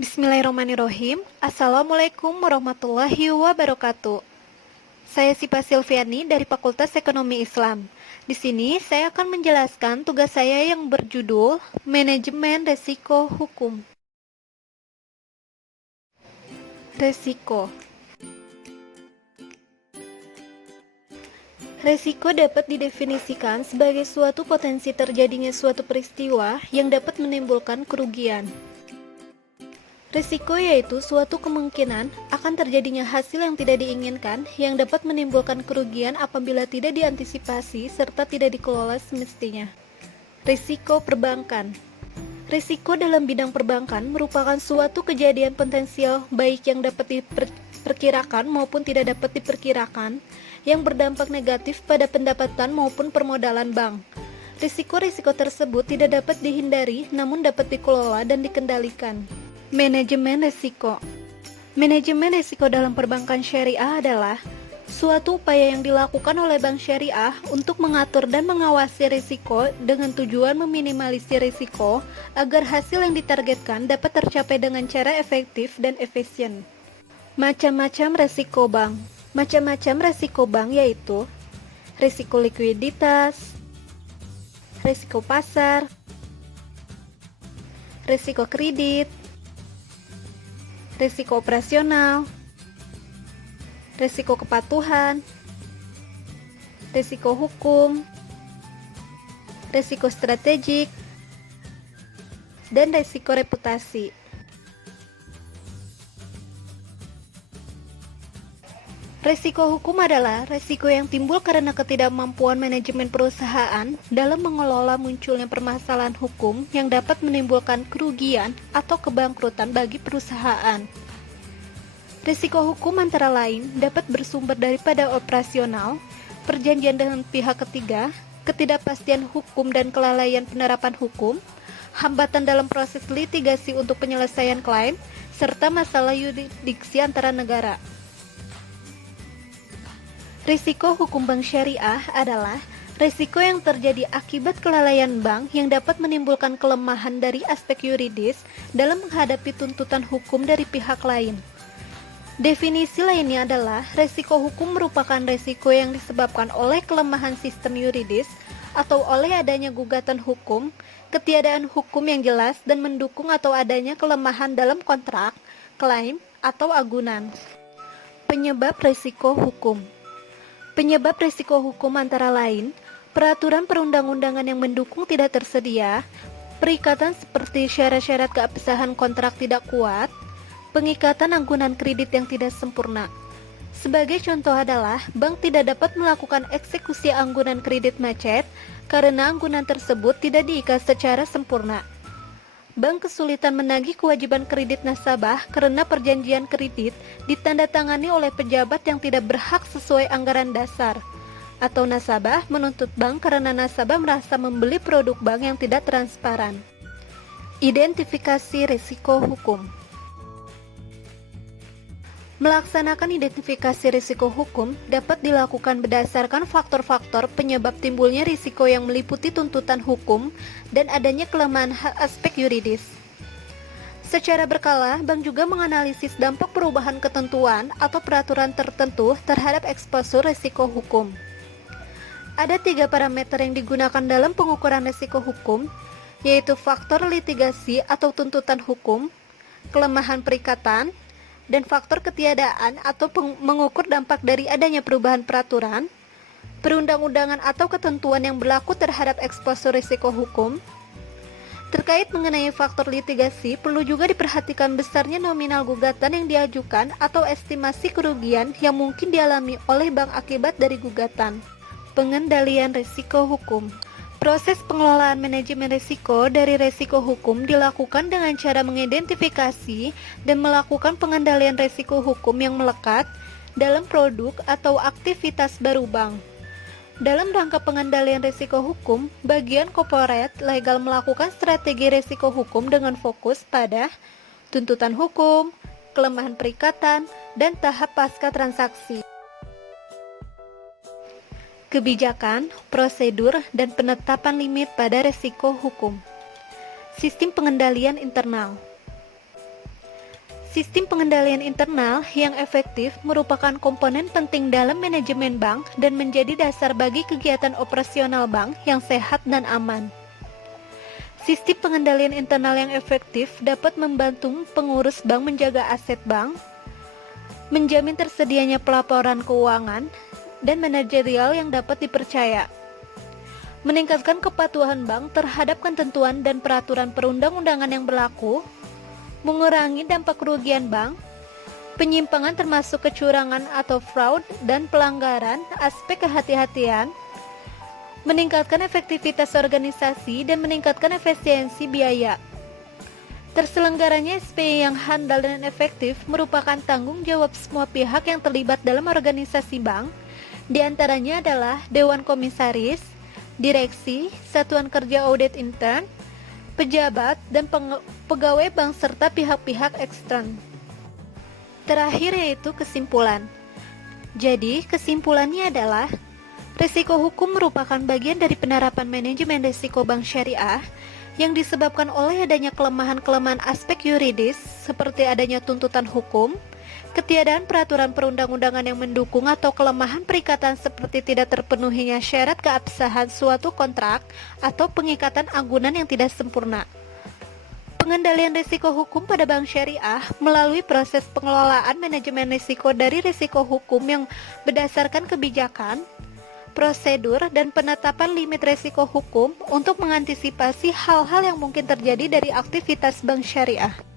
Bismillahirrahmanirrahim. Assalamualaikum warahmatullahi wabarakatuh. Saya Sipa Silviani dari Fakultas Ekonomi Islam. Di sini saya akan menjelaskan tugas saya yang berjudul Manajemen Resiko Hukum. Resiko. Resiko dapat didefinisikan sebagai suatu potensi terjadinya suatu peristiwa yang dapat menimbulkan kerugian. Risiko yaitu suatu kemungkinan akan terjadinya hasil yang tidak diinginkan yang dapat menimbulkan kerugian apabila tidak diantisipasi serta tidak dikelola semestinya. Risiko perbankan. Risiko dalam bidang perbankan merupakan suatu kejadian potensial baik yang dapat diperkirakan maupun tidak dapat diperkirakan yang berdampak negatif pada pendapatan maupun permodalan bank. Risiko-risiko tersebut tidak dapat dihindari namun dapat dikelola dan dikendalikan. Manajemen risiko. Manajemen risiko dalam perbankan syariah adalah suatu upaya yang dilakukan oleh bank syariah untuk mengatur dan mengawasi risiko dengan tujuan meminimalisir risiko agar hasil yang ditargetkan dapat tercapai dengan cara efektif dan efisien. Macam-macam risiko bank. Macam-macam risiko bank yaitu risiko likuiditas, risiko pasar, risiko kredit, risiko operasional, risiko kepatuhan, risiko hukum, risiko strategik, dan risiko reputasi. Risiko hukum adalah risiko yang timbul karena ketidakmampuan manajemen perusahaan dalam mengelola munculnya permasalahan hukum yang dapat menimbulkan kerugian atau kebangkrutan bagi perusahaan. Risiko hukum antara lain dapat bersumber daripada operasional, perjanjian dengan pihak ketiga, ketidakpastian hukum dan kelalaian penerapan hukum, hambatan dalam proses litigasi untuk penyelesaian klaim, serta masalah yurisdiksi antara negara. Risiko hukum bank syariah adalah risiko yang terjadi akibat kelalaian bank yang dapat menimbulkan kelemahan dari aspek yuridis dalam menghadapi tuntutan hukum dari pihak lain. Definisi lainnya adalah risiko hukum merupakan risiko yang disebabkan oleh kelemahan sistem yuridis atau oleh adanya gugatan hukum, ketiadaan hukum yang jelas dan mendukung atau adanya kelemahan dalam kontrak, klaim, atau agunan. Penyebab risiko hukum. Penyebab risiko hukum antara lain, peraturan perundang-undangan yang mendukung tidak tersedia, perikatan seperti syarat-syarat keabsahan kontrak tidak kuat, pengikatan agunan kredit yang tidak sempurna. Sebagai contoh adalah, bank tidak dapat melakukan eksekusi agunan kredit macet karena agunan tersebut tidak diikat secara sempurna. Bank kesulitan menagih kewajiban kredit nasabah karena perjanjian kredit ditandatangani oleh pejabat yang tidak berhak sesuai anggaran dasar, atau nasabah menuntut bank karena nasabah merasa membeli produk bank yang tidak transparan. Identifikasi risiko hukum. Melaksanakan identifikasi risiko hukum dapat dilakukan berdasarkan faktor-faktor penyebab timbulnya risiko yang meliputi tuntutan hukum dan adanya kelemahan aspek yuridis. Secara berkala, bank juga menganalisis dampak perubahan ketentuan atau peraturan tertentu terhadap eksposur risiko hukum. Ada 3 parameter yang digunakan dalam pengukuran risiko hukum, yaitu faktor litigasi atau tuntutan hukum, kelemahan perikatan, dan faktor ketiadaan atau mengukur dampak dari adanya perubahan peraturan, perundang-undangan atau ketentuan yang berlaku terhadap eksposur risiko hukum. Terkait mengenai faktor litigasi, perlu juga diperhatikan besarnya nominal gugatan yang diajukan atau estimasi kerugian yang mungkin dialami oleh bank akibat dari gugatan. Pengendalian risiko hukum. Proses pengelolaan manajemen risiko dari risiko hukum dilakukan dengan cara mengidentifikasi dan melakukan pengendalian risiko hukum yang melekat dalam produk atau aktivitas baru bank. Dalam rangka pengendalian risiko hukum, bagian corporate legal melakukan strategi risiko hukum dengan fokus pada tuntutan hukum, kelemahan perikatan, dan tahap pasca transaksi. Kebijakan, prosedur, dan penetapan limit pada risiko hukum. Sistem pengendalian internal. Sistem pengendalian internal yang efektif merupakan komponen penting dalam manajemen bank dan menjadi dasar bagi kegiatan operasional bank yang sehat dan aman. Sistem pengendalian internal yang efektif dapat membantu pengurus bank menjaga aset bank, menjamin tersedianya pelaporan keuangan, dan manajerial yang dapat dipercaya, meningkatkan kepatuhan bank terhadap ketentuan dan peraturan perundang-undangan yang berlaku, mengurangi dampak kerugian bank, penyimpangan termasuk kecurangan atau fraud dan pelanggaran, aspek kehati-hatian, meningkatkan efektivitas organisasi dan meningkatkan efisiensi biaya. Terselenggaranya SPI yang handal dan efektif merupakan tanggung jawab semua pihak yang terlibat dalam organisasi bank, di antaranya adalah Dewan Komisaris, Direksi, Satuan Kerja Audit Intern, pejabat, dan pegawai bank serta pihak-pihak ekstern. Terakhir yaitu kesimpulan. Jadi, kesimpulannya adalah risiko hukum merupakan bagian dari penerapan manajemen risiko bank syariah yang disebabkan oleh adanya kelemahan-kelemahan aspek yuridis seperti adanya tuntutan hukum, ketiadaan peraturan perundang-undangan yang mendukung atau kelemahan perikatan seperti tidak terpenuhinya syarat keabsahan suatu kontrak atau pengikatan agunan yang tidak sempurna. Pengendalian risiko hukum pada bank syariah melalui proses pengelolaan manajemen risiko dari risiko hukum yang berdasarkan kebijakan, prosedur, dan penetapan limit risiko hukum untuk mengantisipasi hal-hal yang mungkin terjadi dari aktivitas bank syariah.